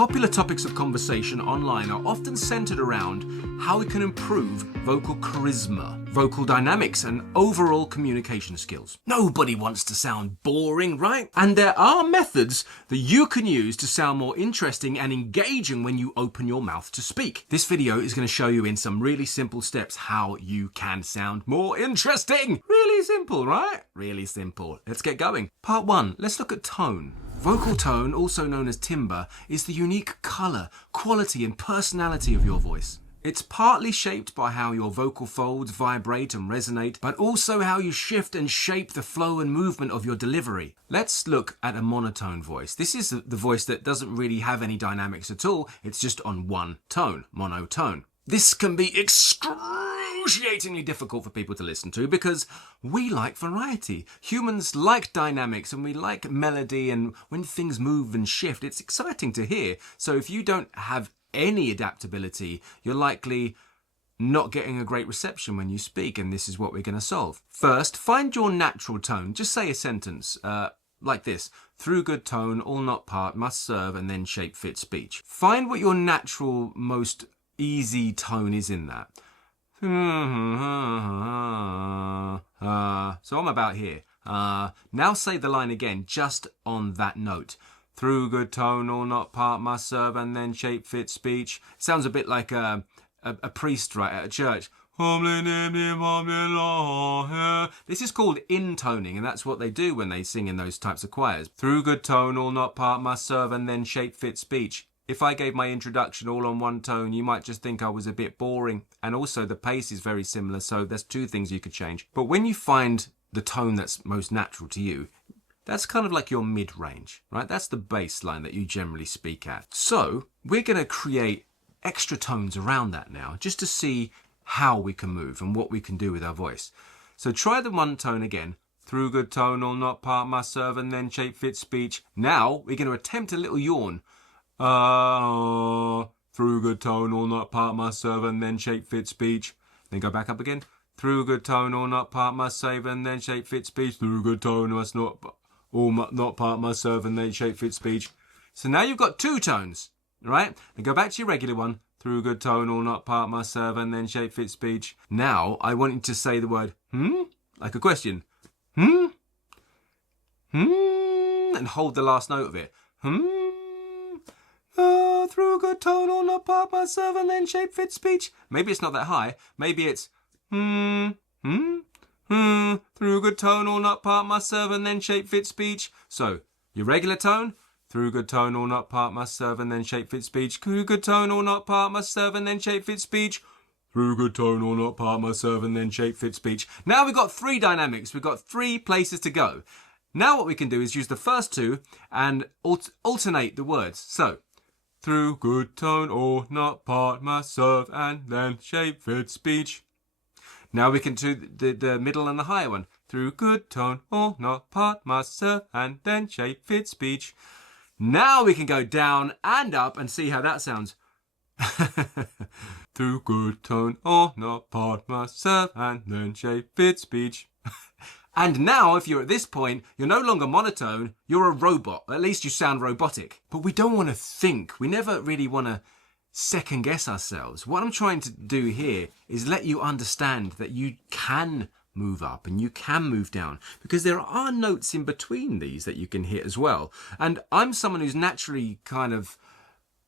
Popular topics of conversation online are often centered around how we can improve vocal charisma, vocal dynamics, and overall communication skills. Nobody wants to sound boring, right? And there are methods that you can use to sound more interesting and engaging when you open your mouth to speak. This video is going to show you in some really simple steps how you can sound more interesting. Really simple, right? Really simple. Let's get going. Part 1, let's look at tone. Vocal tone, also known as timbre, is the unique colour, quality and personality of your voice. It's partly shaped by how your vocal folds vibrate and resonate, but also how you shift and shape the flow and movement of your delivery. Let's look at a monotone voice. This is the voice that doesn't really have any dynamics at all. It's just on one tone, monotone. This can be excruciatingly difficult for people to listen to because we like variety. Humans like dynamics and we like melody, and when things move and shift, it's exciting to hear. So if you don't have any adaptability, you're likely not getting a great reception when you speak, and this is what we're going to solve. First, find your natural tone. Just say a sentence like this: through good tone, all not part, must serve, and then shape fit speech. Find what your natural, most easy tone is in that. So I'm about here. Now say the line again, just on that note. Through good tone, all not part, must serve, and then shape fit speech. Sounds a bit like a priest right at a church. This is called intoning, and that's what they do when they sing in those types of choirs. Through good tone, all not part, must serve, and then shape fit speech. If I gave my introduction all on one tone, you might just think I was a bit boring. And also the pace is very similar, so there's two things you could change. But when you find the tone that's most natural to you, that's kind of like your mid-range, right? That's the baseline that you generally speak at. So we're going to create extra tones around that now, just to see how we can move and what we can do with our voice. So try the one tone again. Through good tone, all not part, must serve, and then shape fit speech. Now we're going to attempt a little yawn. Through good tone, all not part, must serve, and then shape fit speech. Then go back up again. Through good tone, all not part, must save, and then shape fit speech. Through good tone, must not all not part, must serve, and then shape fit speech. So now you've got two tones, right? Then go back to your regular one. Through good tone, all not part, must serve, and then shape fit speech. Now I want you to say the word like a question. And hold the last note of it. Through good tone, all not part, must serve, and then shape fit speech. Maybe it's not that high. Maybe it's through good tone, all not part, must serve, and then shape fit speech. So your regular tone, through good tone, all not part, must serve, and then shape fit speech. Through good tone, all not part, must serve, and then shape fit speech. Through good tone, all not part, must serve, and then shape fit speech. Now we've got three dynamics. We've got three places to go. Now what we can do is use the first two and alternate the words. So through good tone, all not part, must serve, and then shape fit speech. Now we can do the middle and the higher one. Through good tone, all not part, must serve, and then shape fit speech. Now we can go down and up and see how that sounds. Through good tone, all not part, must serve, and then shape fit speech. And now, if you're at this point, you're no longer monotone, you're a robot. At least you sound robotic. But we don't want to think. We never really want to second guess ourselves. What I'm trying to do here is let you understand that you can move up and you can move down, because there are notes in between these that you can hit as well. And I'm someone who's naturally kind of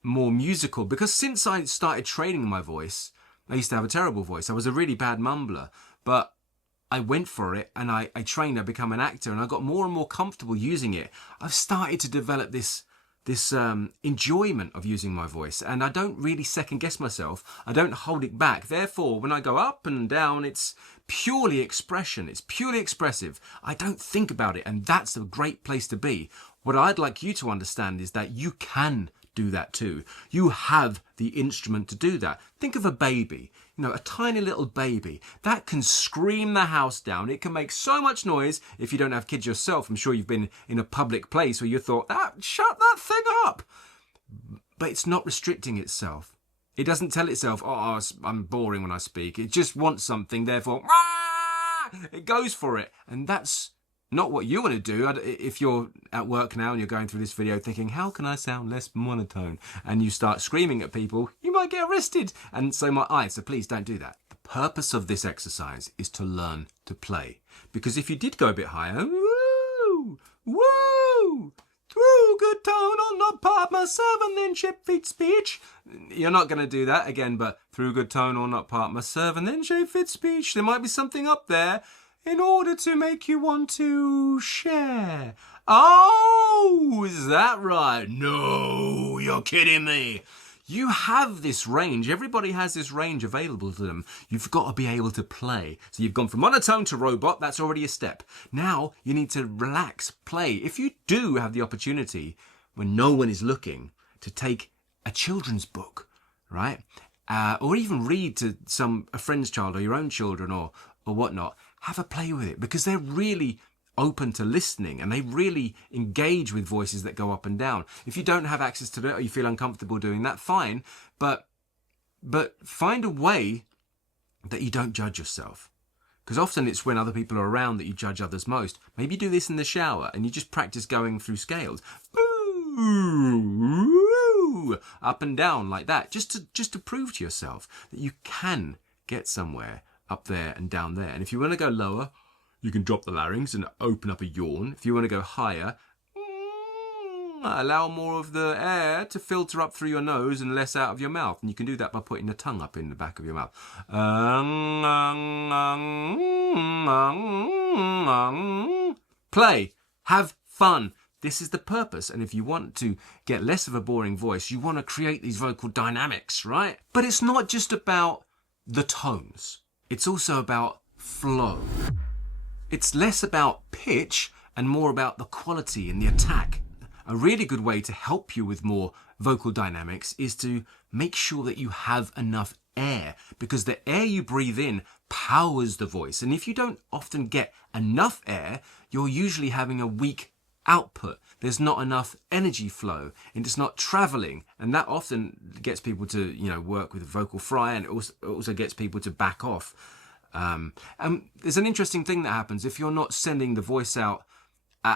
more musical, because since I started training my voice, I used to have a terrible voice. I was a really bad mumbler, but I went for it and I trained, I become an actor, and I got more and more comfortable using it. I've started to develop this enjoyment of using my voice, and I don't really second guess myself. I don't hold it back. Therefore, when I go up and down, it's purely expression. It's purely expressive. I don't think about it, and that's a great place to be. What I'd like you to understand is that you can do that too. You have the instrument to do that. Think of a baby, a tiny little baby that can scream the house down. It can make so much noise. If you don't have kids yourself, I'm sure you've been in a public place where you thought, shut that thing up. But it's not restricting itself. It doesn't tell itself, I'm boring when I speak. It just wants something, therefore, it goes for it. And that's not what you want to do. If you're at work now and you're going through this video thinking, how can I sound less monotone? And you start screaming at people, you might get arrested. And so might I. So please don't do that. The purpose of this exercise is to learn to play. Because if you did go a bit higher, woo, woo, through good tone on the part myself and then shape fit speech. You're not going to do that again, but through good tone or not part myself and then shape fit speech. There might be something up there in order to make you want to share. Oh, is that right? No, you're kidding me. You have this range. Everybody has this range available to them. You've got to be able to play. So you've gone from monotone to robot. That's already a step. Now you need to relax, play. If you do have the opportunity, when no one is looking, to take a children's book, right? Or even read to a friend's child or your own children or whatnot, have a play with it, because they're really open to listening and they really engage with voices that go up and down. If you don't have access to it or you feel uncomfortable doing that, fine, but find a way that you don't judge yourself, because often it's when other people are around that you judge others most. Maybe do this in the shower and you just practice going through scales, boo, up and down like that, just to prove to yourself that you can get somewhere up there and down there. And if you want to go lower, you can drop the larynx and open up a yawn. If you want to go higher, allow more of the air to filter up through your nose and less out of your mouth. And you can do that by putting the tongue up in the back of your mouth. Play. Have fun. This is the purpose. And if you want to get less of a boring voice, you want to create these vocal dynamics, right? But it's not just about the tones. It's also about flow. It's less about pitch and more about the quality and the attack. A really good way to help you with more vocal dynamics is to make sure that you have enough air, because the air you breathe in powers the voice. And if you don't often get enough air, you're usually having a weak output. There's not enough energy flow and it's not traveling. And that often gets people to, work with a vocal fry, and it also gets people to back off. And there's an interesting thing that happens. If you're not sending the voice out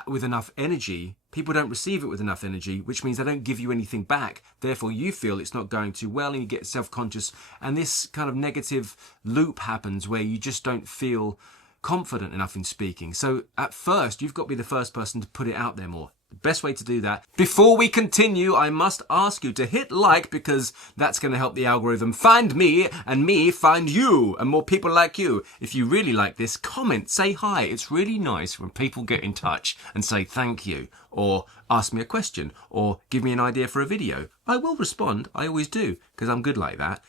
with enough energy, people don't receive it with enough energy, which means they don't give you anything back. Therefore, you feel it's not going too well and you get self-conscious. And this kind of negative loop happens where you just don't feel confident enough in speaking. So at first, you've got to be the first person to put it out there more. The best way to do that. Before we continue, I must ask you to hit like, because that's going to help the algorithm find me and me find you and more people like you. If you really like this, comment, say hi. It's really nice when people get in touch and say thank you, or ask me a question, or give me an idea for a video. I will respond. I always do, because I'm good like that.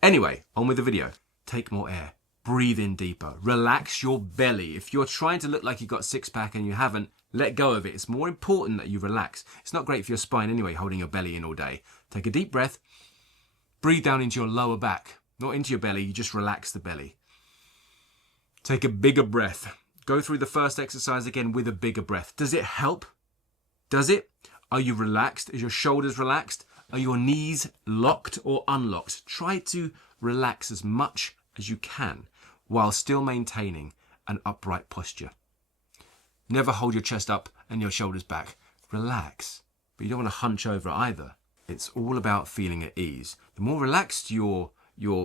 Anyway, on with the video. Take more air. Breathe in deeper. Relax your belly. If you're trying to look like you've got six-pack and you haven't, let go of it. It's more important that you relax. It's not great for your spine anyway, holding your belly in all day. Take a deep breath. Breathe down into your lower back. Not into your belly, you just relax the belly. Take a bigger breath. Go through the first exercise again with a bigger breath. Does it help? Does it? Are you relaxed? Is your shoulders relaxed? Are your knees locked or unlocked? Try to relax as much as you can while still maintaining an upright posture. Never hold your chest up and your shoulders back. Relax, but you don't want to hunch over either. It's all about feeling at ease. The more relaxed your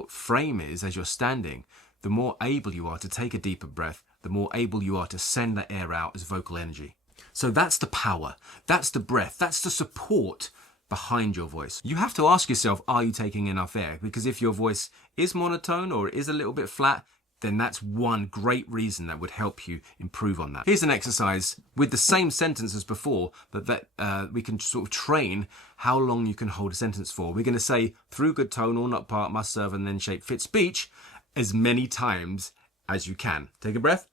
frame is as you're standing, the more able you are to take a deeper breath, the more able you are to send that air out as vocal energy. So that's the power, that's the breath, that's the support behind your voice. You have to ask yourself, are you taking enough air? Because if your voice is monotone or is a little bit flat, then that's one great reason that would help you improve on that. Here's an exercise with the same sentence as before, but that we can sort of train how long you can hold a sentence for. We're going to say through good tone, all not part, must serve, and then shape fit speech as many times as you can. Take a breath.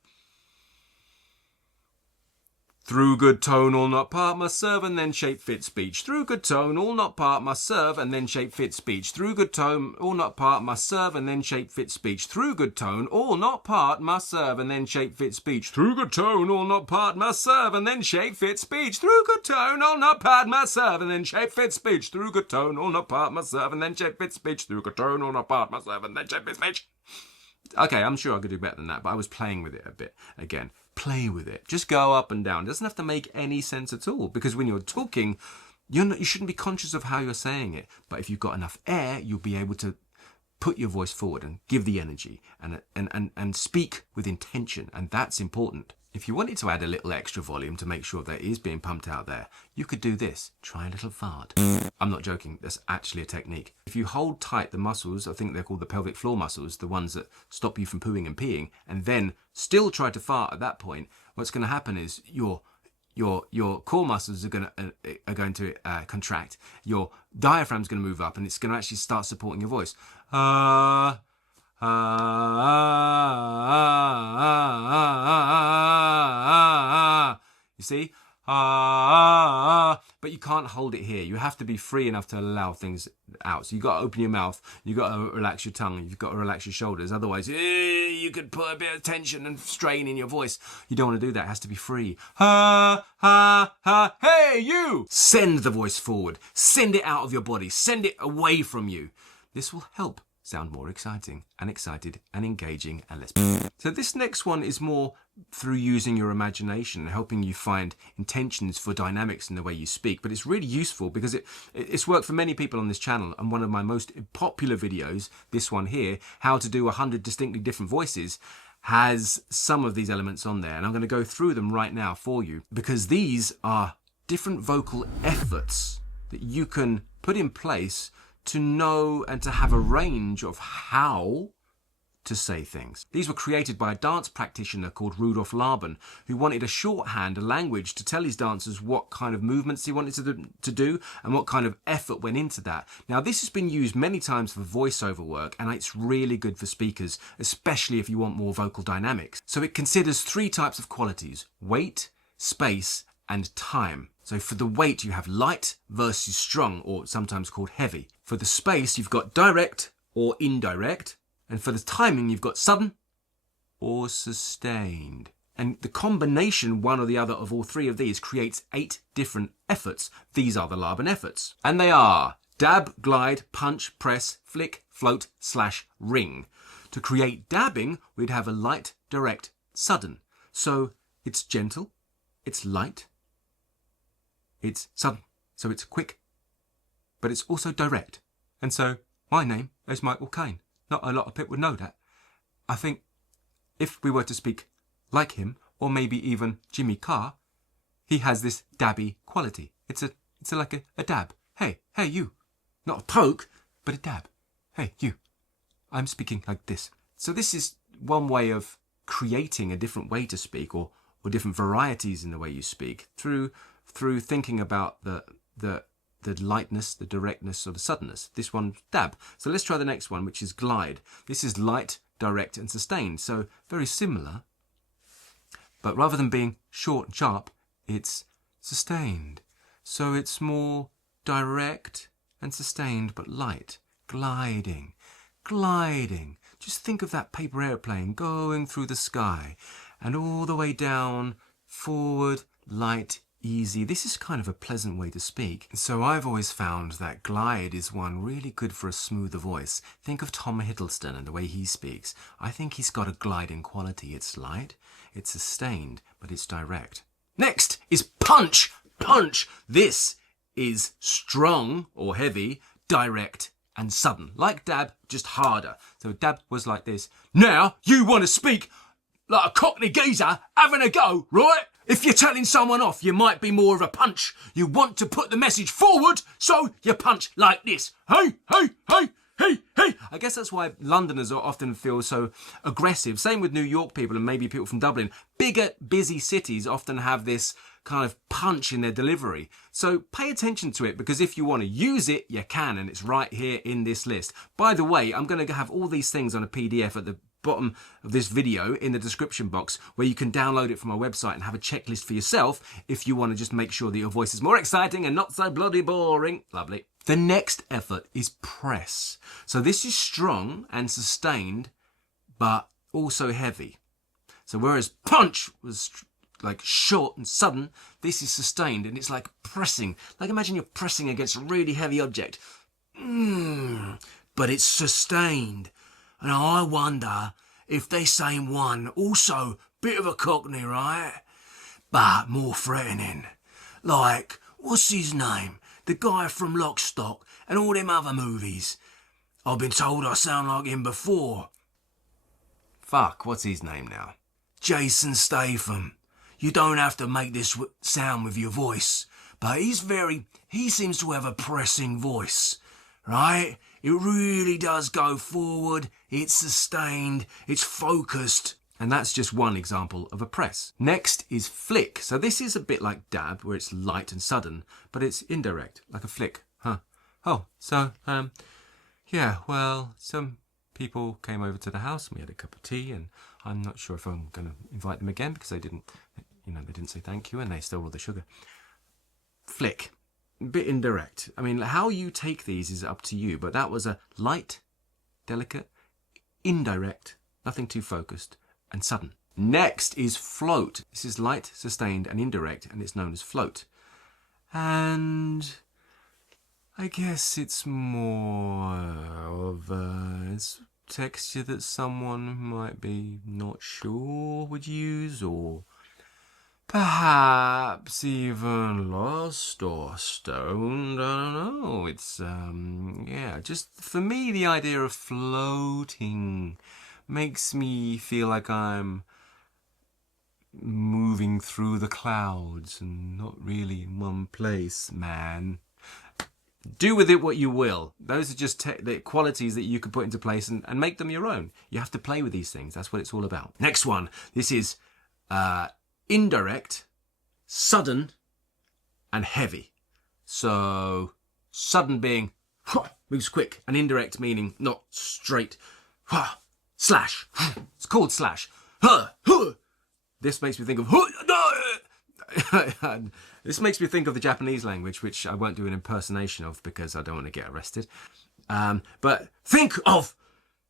Through good tone, all not part, must serve, and then shape fit speech. Through good tone, all not part, must serve, and then shape fit speech. Through good tone, all not part, must serve, and then shape fit speech. Through good tone, all not part, must serve, and then shape fit speech. Through good tone, all not part, must serve, and then shape fit speech. Through good tone, all not part, must serve, and then shape fit speech. Through good tone, all not part, must serve, and then shape fit speech. Through good tone, all not part, must serve, and then shape fit speech. Okay, I'm sure I could do better than that, but I was playing with it a bit again. play with it. Just go up and down. It doesn't have to make any sense at all, because when you're talking, you shouldn't be conscious of how you're saying it. But if you've got enough air, you'll be able to put your voice forward and give the energy and speak with intention. And that's important. If you wanted to add a little extra volume to make sure that it is being pumped out there, you could do this. Try a little fart. I'm not joking. That's actually a technique. If you hold tight the muscles, I think they're called the pelvic floor muscles, the ones that stop you from pooing and peeing, and then still try to fart at that point, what's going to happen is your core muscles are going to contract. Your diaphragm's going to move up, and it's going to actually start supporting your voice. You see? But you can't hold it here. You have to be free enough to allow things out. So you've got to open your mouth, you've got to relax your tongue, you've got to relax your shoulders. Otherwise, you could put a bit of tension and strain in your voice. You don't want to do that. It has to be free. Hey, you! Send the voice forward. Send it out of your body. Send it away from you. This will help sound more exciting and excited and engaging and less. So this next one is more through using your imagination and helping you find intentions for dynamics in the way you speak. But it's really useful because it's worked for many people on this channel. And one of my most popular videos, this one here, how to do 100 distinctly different voices, has some of these elements on there. And I'm going to go through them right now for you, because these are different vocal efforts that you can put in place to know and to have a range of how to say things. These were created by a dance practitioner called Laban, who wanted a shorthand, a language to tell his dancers what kind of movements he wanted to do and what kind of effort went into that. Now, this has been used many times for voiceover work, and it's really good for speakers, especially if you want more vocal dynamics. So it considers 3 types of qualities: weight, space, and time. So for the weight, you have light versus strong, or sometimes called heavy. For the space, you've got direct or indirect. And for the timing, you've got sudden or sustained. And the combination, one or the other of all 3 of these, creates 8 different efforts. These are the Laban efforts. And they are dab, glide, punch, press, flick, float, slash, ring. To create dabbing, we'd have a light, direct, sudden. So it's gentle, it's light, it's sudden, so it's quick, but it's also direct. And so my name is Michael Caine. Not a lot of people would know that. I think if we were to speak like him, or maybe even Jimmy Carr, he has this dabby quality. It's like a dab. Hey, you. Not a poke, but a dab. Hey, you. I'm speaking like this. So this is one way of creating a different way to speak, or different varieties in the way you speak, through thinking about the lightness, the directness, or the suddenness. This one, dab. So let's try the next one, which is glide. This is light, direct, and sustained. So very similar, but rather than being short and sharp, it's sustained. So it's more direct and sustained, but light. Gliding. Gliding. Just think of that paper airplane going through the sky and all the way down, forward, light, easy. This is kind of a pleasant way to speak. So I've always found that glide is one really good for a smoother voice. Think of Tom Hiddleston and the way he speaks. I think he's got a gliding quality. It's light, it's sustained, but it's direct. Next is punch. Punch. This is strong or heavy, direct, and sudden. Like dab, just harder. So dab was like this. Now you want to speak like a cockney geezer having a go, right? If you're telling someone off, you might be more of a punch. You want to put the message forward, so you punch like this. Hey, hey, hey, hey, hey. I guess that's why Londoners often feel so aggressive. Same with New York people and maybe people from Dublin. Bigger, busy cities often have this kind of punch in their delivery. So pay attention to it, because if you want to use it, you can, and it's right here in this list. By the way, I'm going to have all these things on a PDF at the bottom of this video in the description box, where you can download it from our website and have a checklist for yourself if you want to just make sure that your voice is more exciting and not so bloody boring. Lovely. The next effort is press. So this is strong and sustained, but also heavy. So whereas punch was like short and sudden, this is sustained and it's like pressing. Like imagine you're pressing against a really heavy object. But it's sustained. And I wonder if this same one also bit of a cockney, right? But more threatening. Like, what's his name? The guy from Lock, Stock and all them other movies. I've been told I sound like him before. Fuck, what's his name now? Jason Statham. You don't have to make this sound with your voice, but he seems to have a pressing voice, right? It really does go forward, it's sustained, it's focused. And that's just one example of a press. Next is flick. So this is a bit like dab, where it's light and sudden, but it's indirect, like a flick. Huh. Oh, so, yeah, well, some people came over to the house and we had a cup of tea, and I'm not sure if I'm going to invite them again because they didn't say thank you and they stole all the sugar. Flick. A bit indirect. I mean, how you take these is up to you, but that was a light, delicate, indirect, nothing too focused, and sudden. Next is float. This is light, sustained, and indirect, and it's known as float. And I guess it's more of a texture that someone might be not sure would use, or perhaps even lost or stoned. I don't know. It's, just for me, the idea of floating makes me feel like I'm moving through the clouds and not really in one place, man. Do with it what you will. Those are just the qualities that you can put into place and make them your own. You have to play with these things. That's what it's all about. Next one. This is indirect, sudden, and heavy. So sudden being moves quick, and indirect meaning not straight. Slash. It's called slash. This makes me think of this makes me think of the Japanese language, which I won't do an impersonation of because I don't want to get arrested. But think of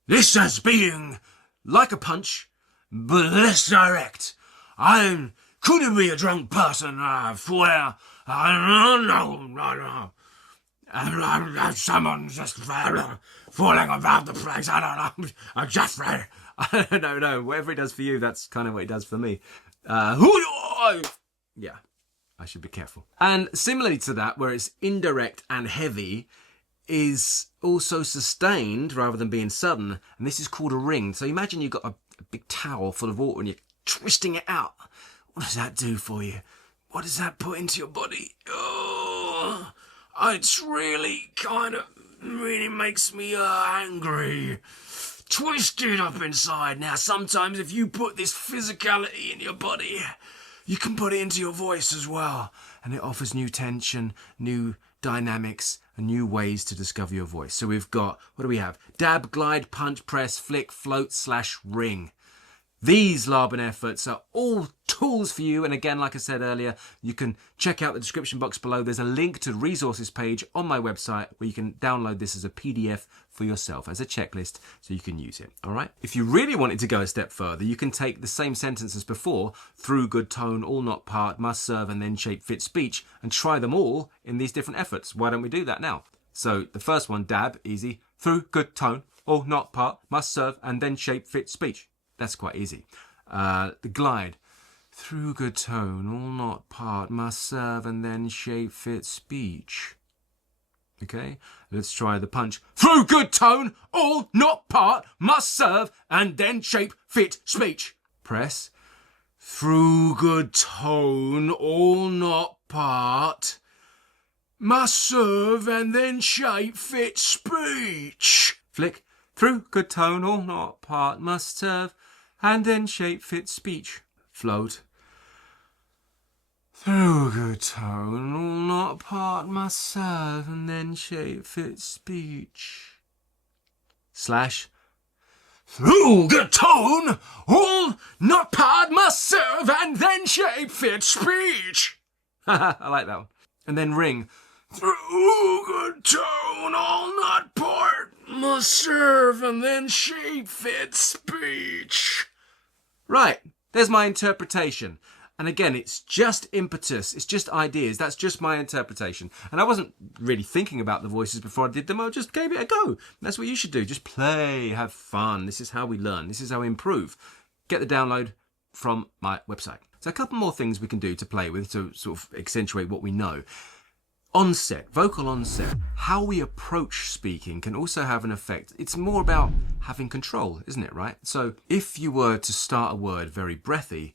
this as being like a punch, but less direct. I could be a drunk person where I don't know. Someone's just falling about the place. I don't know. I'm Jeffrey. I don't know. Whatever it does for you, that's kind of what it does for me. Yeah, I should be careful. And similarly to that, where it's indirect and heavy, is also sustained rather than being sudden. And this is called a ring. So imagine you've got a big towel full of water and you're twisting it out. What does that do for you? What does that put into your body? Oh, it's really really makes me angry. Twisted up inside. Now, sometimes if you put this physicality in your body, you can put it into your voice as well. And it offers new tension, new dynamics, and new ways to discover your voice. So we've got, what do we have? Dab, glide, punch, press, flick, float, slash, ring. These Laban efforts are all tools for you. And again, like I said earlier, you can check out the description box below. There's a link to the resources page on my website where you can download this as a PDF for yourself as a checklist so you can use it. All right. If you really wanted to go a step further, you can take the same sentence as before, through, good, tone, all, not, part, must, serve, and then shape, fit, speech, and try them all in these different efforts. Why don't we do that now? So the first one, dab, easy. Through, good, tone, all, not, part, must, serve, and then shape, fit, speech. That's quite easy. The glide. Through, good, tone, all, not, part, must, serve, and then shape, fit, speech. Okay, let's try the punch. Through, good, tone, all, not, part, must, serve, and then shape, fit, speech. Press. Through, good, tone, all, not, part, must, serve, and then shape, fit, speech. Flick. Through, good, tone, all, not, part, must, serve, and then shape, fit, speech. Float. Through, good, tone, all, not, part, must, serve, and then shape, fit, speech. Slash. Through, good, tone, all, not, part, must, serve, and then shape, fit, speech. I like that one. And then ring. Through, good, tone, all, not, part, must, serve, and then shape, fit, speech. Right, there's my interpretation. And again, it's just impetus, it's just ideas, that's just my interpretation. And I wasn't really thinking about the voices before I did them, I just gave it a go. And that's what you should do, just play, have fun. This is how we learn, this is how we improve. Get the download, from my website. So a couple more things we can do to play with to sort of accentuate what we know. Onset, vocal onset, how we approach speaking can also have an effect. It's more about having control, isn't it, right? So if you were to start a word very breathy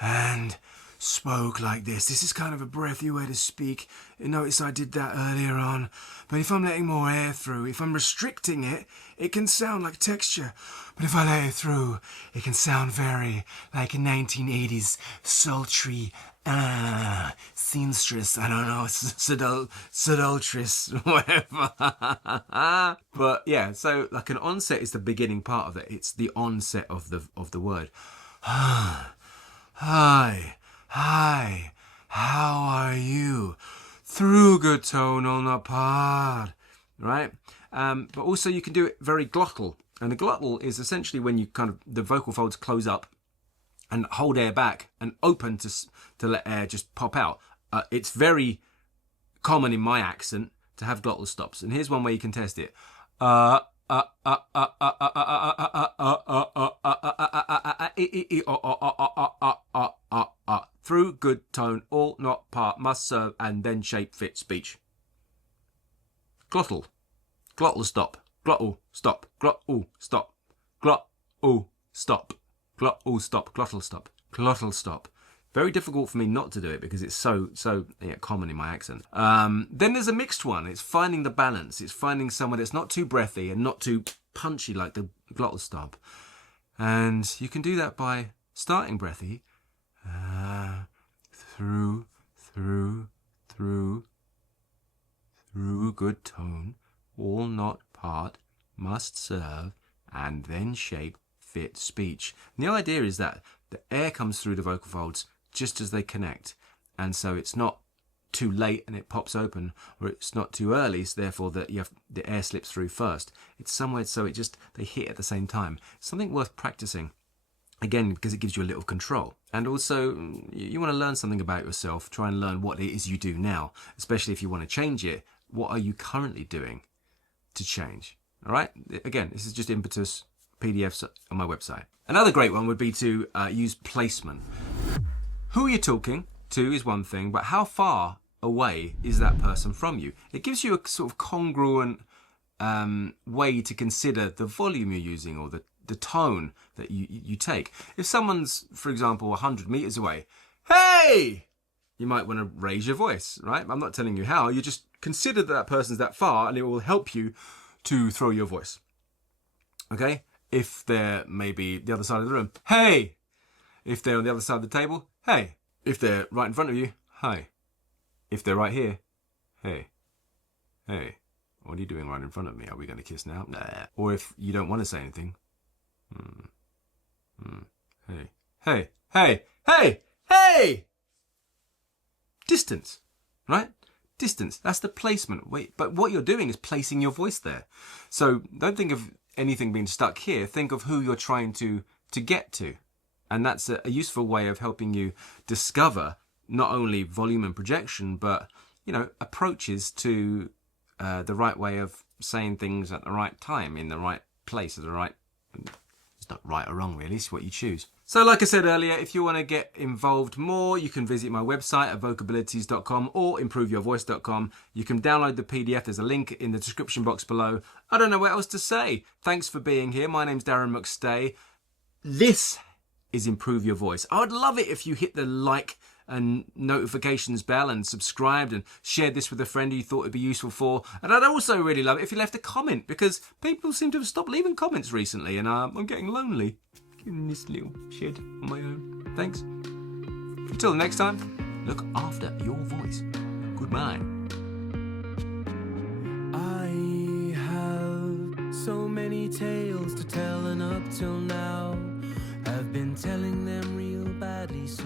and spoke like this is kind of a breathy way to speak. Notice I did that earlier on. But if I'm letting more air through, if I'm restricting it, it can sound like texture. But if I let it through, it can sound very like a 1980s sultry, seamstress, I don't know, seductress, whatever. But yeah, so like an onset is the beginning part of it. It's the onset of the word. Hi, how are you? Through good tone on the pod, right? But also you can do it very glottal. And the glottal is essentially when you kind of, the vocal folds close up and hold air back and open to let air just pop out. It's very common in my accent to have glottal stops. And here's one way you can test it. Through good tone, all not part, must serve, and then shape fit speech. Glottal. Glottal stop. Glottal stop. Glottal stop. Glottal stop. Glottal stop. Glottal stop. Glottal stop. Very difficult for me not to do it because it's so common in my accent. Then there's a mixed one. It's finding the balance. It's finding someone that's not too breathy and not too punchy like the glottal stop. And you can do that by starting breathy. Through good tone, all not part, must serve, and then shape fit speech. And the idea is that the air comes through the vocal folds just as they connect, and so it's not too late and it pops open, or it's not too early, so therefore that you have the air slips through first. It's somewhere so they hit at the same time. Something worth practicing. Again, because it gives you a little control. And also, you want to learn something about yourself. Try and learn what it is you do now, especially if you want to change it. What are you currently doing to change? All right? Again, this is just impetus PDFs on my website. Another great one would be to use placement. Who you're talking to is one thing, but how far away is that person from you? It gives you a sort of congruent way to consider the volume you're using or the tone that you take. If someone's, for example, 100 meters away, hey, you might want to raise your voice, right? I'm not telling you how. You just consider that person's that far and it will help you to throw your voice. Okay? If they're maybe the other side of the room, hey. If they're on the other side of the table, hey. If they're right in front of you, hi. If they're right here, hey. Hey. What are you doing right in front of me? Are we going to kiss now? Nah. Or if you don't want to say anything, Hey! Distance, right? Distance. That's the placement. Wait, but what you're doing is placing your voice there. So don't think of anything being stuck here. Think of who you're trying to get to. And that's a useful way of helping you discover not only volume and projection, but, approaches to the right way of saying things at the right time, in the right place, at the right... It's not right or wrong, really. It's what you choose. So like I said earlier, if you want to get involved more, you can visit my website at vocabilities.com or improveyourvoice.com. You can download the PDF. There's a link in the description box below. I don't know what else to say. Thanks for being here. My name's Darren McStay. This is Improve Your Voice. I would love it if you hit the like and notifications bell and subscribed and shared this with a friend who you thought it'd be useful for. And I'd also really love it if you left a comment, because people seem to have stopped leaving comments recently and I'm getting lonely in this little shed on my own. Thanks. Until next time, look after your voice. Goodbye. I have so many tales to tell, and up till now I've been telling them real badly, so